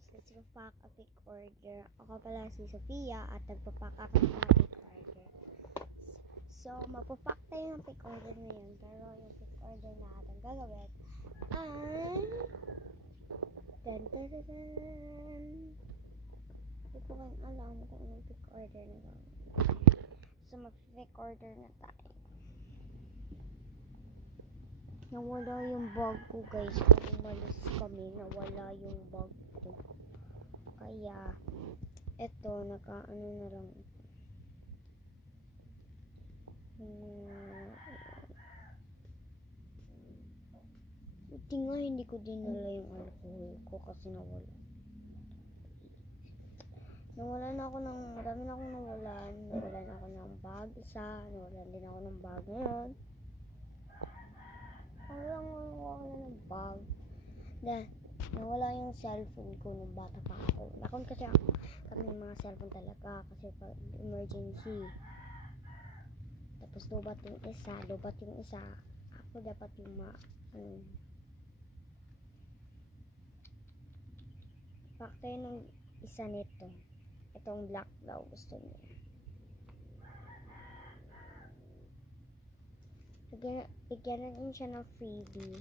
guys, let's repack a pick order. Ako pala si Sofia at nagpapack ako ng mga pick order. So, magpapack tayo ng pick order ngayon. Pero yung pick order na ating gagawin ay dan dan dan dan. Hindi ko kan alam kung anong pick order na gagawin. So, mag-pick order na tayo. Nawala yung bag ko guys. Kung umalis kami, nawala yung bag ko. Kaya, eto, naka-ano na lang. Buti nga hindi ko dinala yung alcohol ko kasi nawala. Nawalan ako ng, marami na akong nawalan. Nawalan ako ng bag isa. Nawalan din ako ng bag ngayon. Nawala ng bag. Nawala yung cellphone ko nung bata pa ako. Nakon kasi ako kami ng mga cellphone talaga kasi pag emergency. Tapos lobat yung isa. Ako dapat yung pack tayo ng isa nito. Itong black daw gusto niya. Bigyan natin siya ng freebie.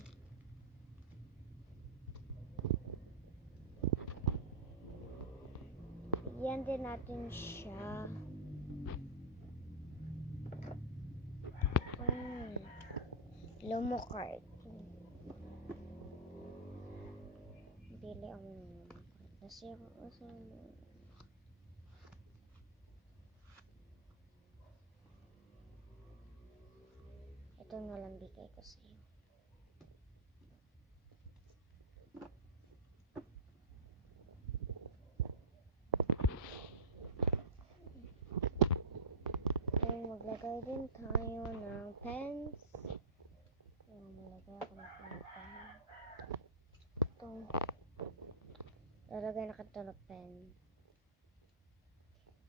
Bigyan din natin siya. Lomo card. Bili ako ng lomo card. Kasi ito na lang bigay ko sa iyo. Maglagay din tayo ng pens. Maglagay ako ng pen. Itong lalagay na kita ng pen.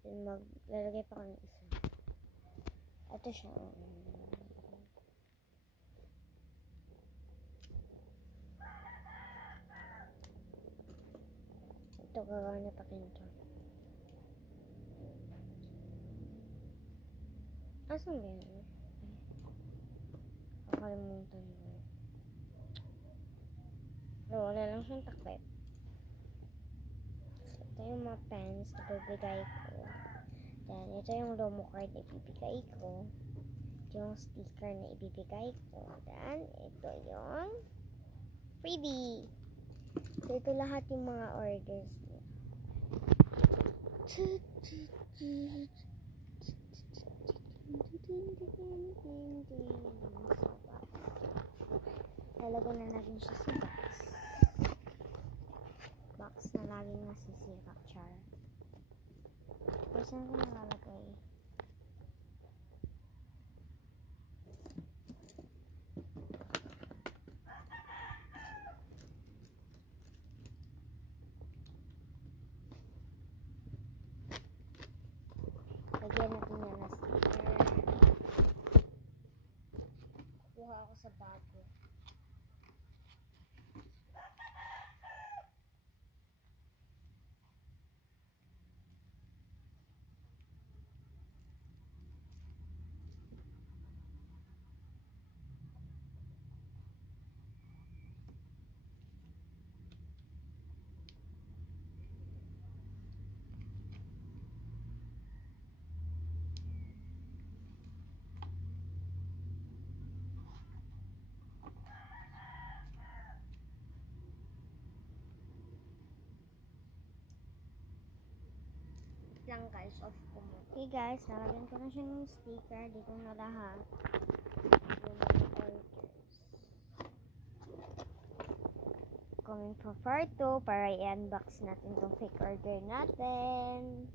Then maglalagay pa ako ng isa. Ito siya. Ito gagawin pa kinto. Asan ba yun? Kakalimutan mo. Wala lang siyang takip. So, ito yung mga pens na bibigay ko. Then, ito yung lomo card na ibibigay ko. Ito yung sticker na ibibigay ko. Then, ito yung freebie. So, ito lahat yung mga orders niya. Lalagyan na natin siya sa box na laging nasisira, char. Pero saan ko nalalagay? Lagyan natin yan na sticker. Kuha ako sa bago. Lang guys, off ko mo. Okay guys, nalagyan ko na siya ng sticker dito na lahat. Yung mga orders. Comment for part 2 para i-unbox natin itong fake order natin.